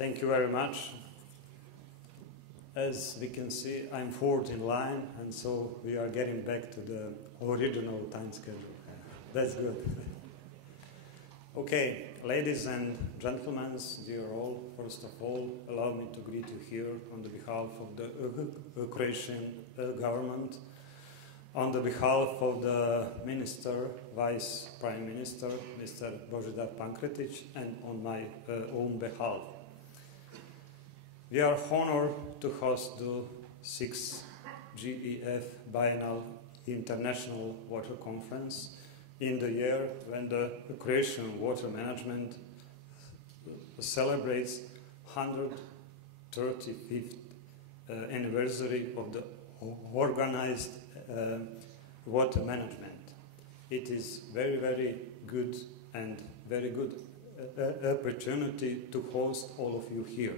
Thank you very much. As we can see, I'm fourth in line, and so we are getting back to the original time schedule. That's good. Okay, ladies and gentlemen, dear all, first of all, allow me to greet you here on the behalf of the Croatian government, on the behalf of the Minister, Vice Prime Minister, Mr. Božidar Pankretić, and on my own behalf. We are honored to host the 6th GEF Biennial International Water Conference in the year when the Croatian water management celebrates 135th anniversary of the organized water management. It is very, very good and very good opportunity to host all of you here.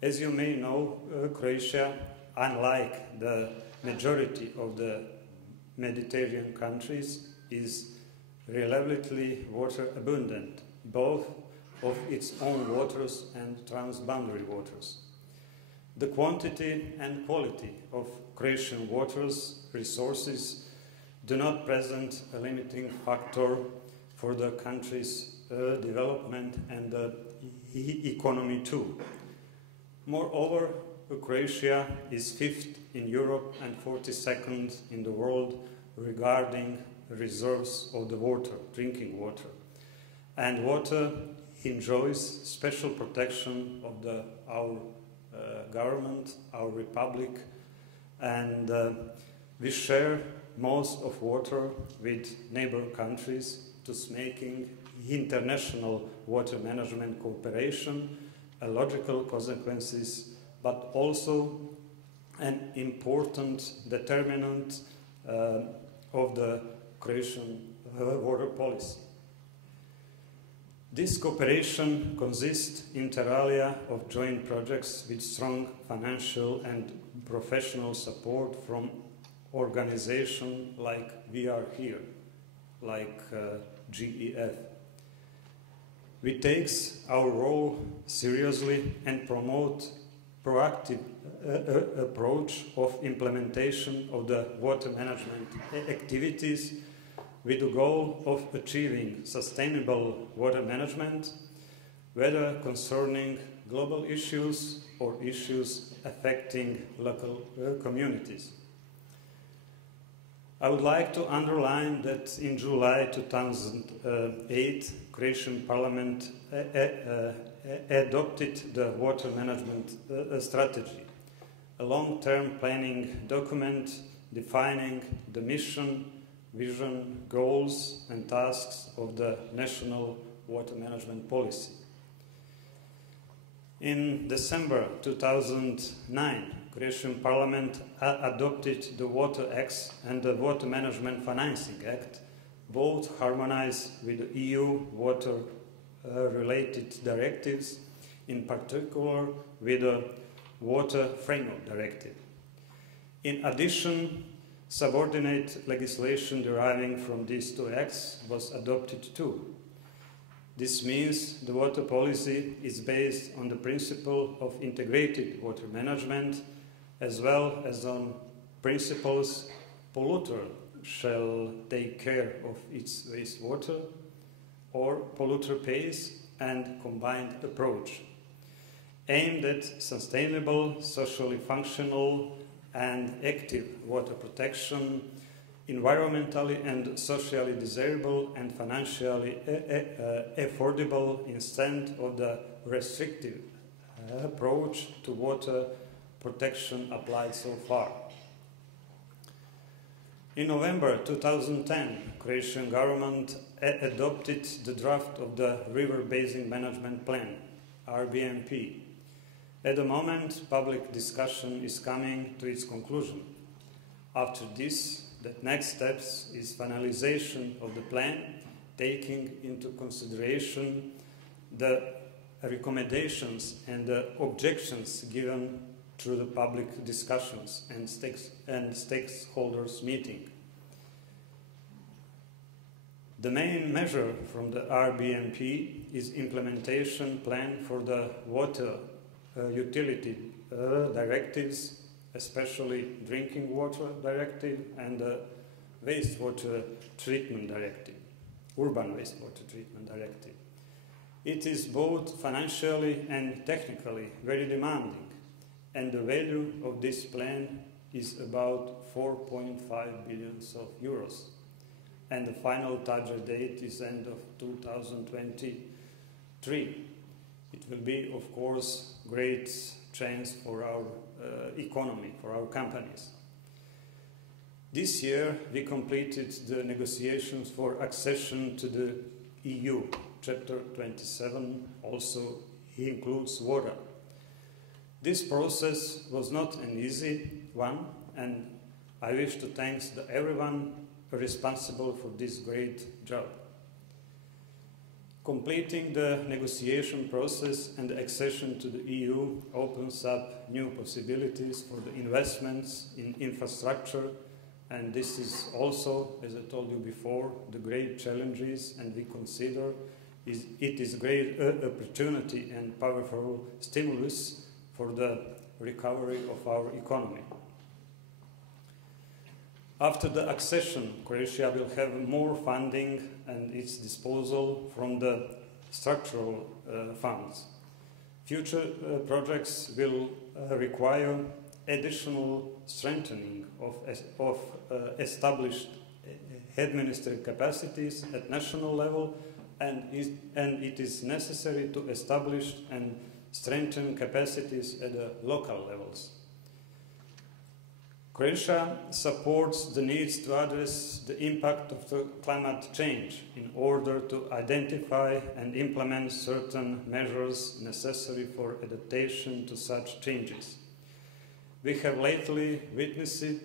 As you may know, Croatia, unlike the majority of the Mediterranean countries, is relatively water abundant, both of its own waters and transboundary waters. The quantity and quality of Croatian waters resources do not present a limiting factor for the country's development and the economy too. Moreover, Croatia is 5th in Europe and 42nd in the world regarding reserves of the water, drinking water. And water enjoys special protection of our government, our republic, and we share most of water with neighbor countries, thus making international water management cooperation a logical consequences, but also an important determinant of the Croatian water policy. This cooperation consists inter alia of joint projects with strong financial and professional support from organizations like we are here, like GEF. We take our role seriously and promote proactive approach of implementation of the water management activities with the goal of achieving sustainable water management, whether concerning global issues or issues affecting local communities. I would like to underline that in July 2008, Croatian Parliament adopted the water management strategy, a long-term planning document defining the mission, vision, goals and tasks of the national water management policy. In December 2009, Croatian Parliament adopted the Water Act and the Water Management Financing Act, both harmonized with the EU water-related directives, in particular with the Water Framework Directive. In addition, subordinate legislation deriving from these two acts was adopted too. This means the water policy is based on the principle of integrated water management as well as on principles polluter shall take care of its wastewater or polluter pays and combined approach aimed at sustainable, socially functional and active water protection, environmentally and socially desirable and financially affordable instead of the restrictive approach to water protection applied so far. In November 2010, Croatian government adopted the draft of the River Basin Management Plan, RBMP. At the moment, public discussion is coming to its conclusion. After this, the next steps is finalization of the plan, taking into consideration the recommendations and the objections given through the public discussions and stakeholders meeting. The main measure from the RBMP is implementation plan for the water utility directives, especially drinking water directive and the wastewater treatment directive, urban wastewater treatment directive. It is both financially and technically very demanding, and the value of this plan is about 4.5 billion euros. And the final target date is end of 2023. It will be, of course, great chance for our economy, for our companies. This year we completed the negotiations for accession to the EU. Chapter 27 also includes water. This process was not an easy one, and I wish to thank everyone responsible for this great job. Completing the negotiation process and the accession to the EU opens up new possibilities for the investments in infrastructure, and this is also, as I told you before, the great challenges, and we consider it is a great opportunity and powerful stimulus for the recovery of our economy. After the accession, Croatia will have more funding at its disposal from the structural funds. Future projects will require additional strengthening of established administrative capacities at national level, and it is necessary to establish and strengthen capacities at the local levels. Croatia supports the needs to address the impact of the climate change in order to identify and implement certain measures necessary for adaptation to such changes. We have lately witnessed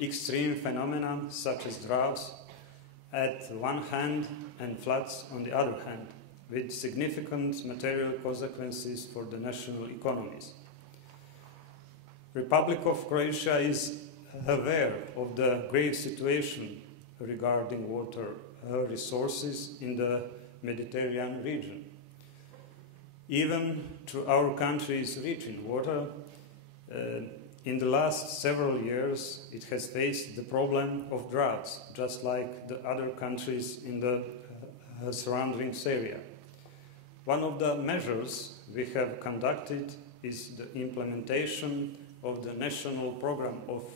extreme phenomena such as droughts at one hand and floods on the other hand, with significant material consequences for the national economies. Republic of Croatia is aware of the grave situation regarding water resources in the Mediterranean region. Even though our country is rich in water, in the last several years it has faced the problem of droughts, just like the other countries in the surrounding area. One of the measures we have conducted is the implementation of the national program of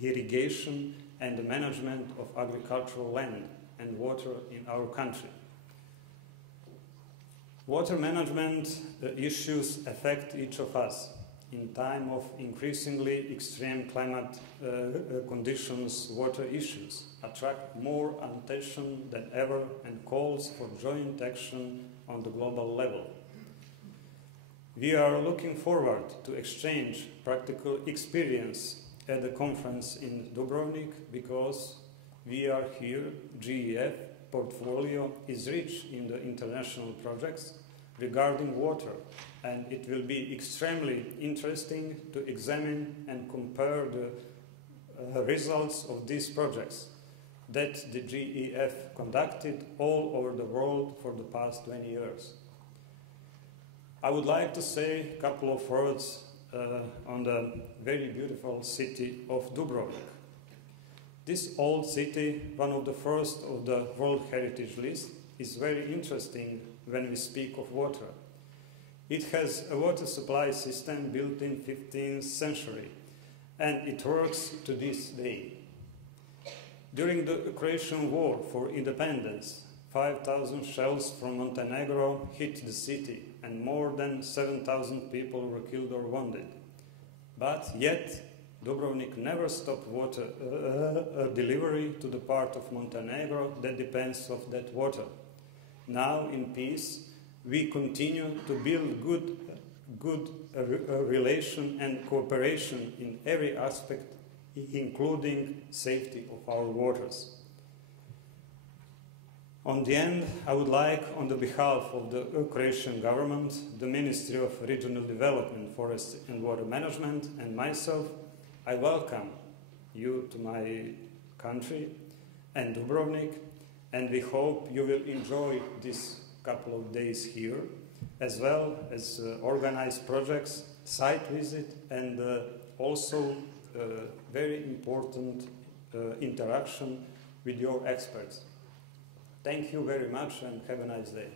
irrigation and the management of agricultural land and water in our country. Water management issues affect each of us. In time of increasingly extreme climate conditions, water issues attract more attention than ever and calls for joint action on the global level. We are looking forward to exchange practical experience at the conference in Dubrovnik because we are here, GEF portfolio is rich in the international projects regarding water, and it will be extremely interesting to examine and compare the results of these projects that the GEF conducted all over the world for the past 20 years. I would like to say a couple of words on the very beautiful city of Dubrovnik. This old city, one of the first of the World Heritage List, is very interesting when we speak of water. It has a water supply system built in 15th century, and it works to this day. During the Croatian War for Independence, 5,000 shells from Montenegro hit the city, and more than 7,000 people were killed or wounded. But yet, Dubrovnik never stopped water delivery to the part of Montenegro that depends on that water. Now, in peace, we continue to build good relation and cooperation in every aspect, including safety of our waters. On the end, I would like, on the behalf of the Croatian government, the Ministry of Regional Development, Forestry and Water Management, and myself, I welcome you to my country and Dubrovnik, and we hope you will enjoy this couple of days here, as well as organize projects, site visit, and also very important interaction with your experts. Thank you very much and have a nice day.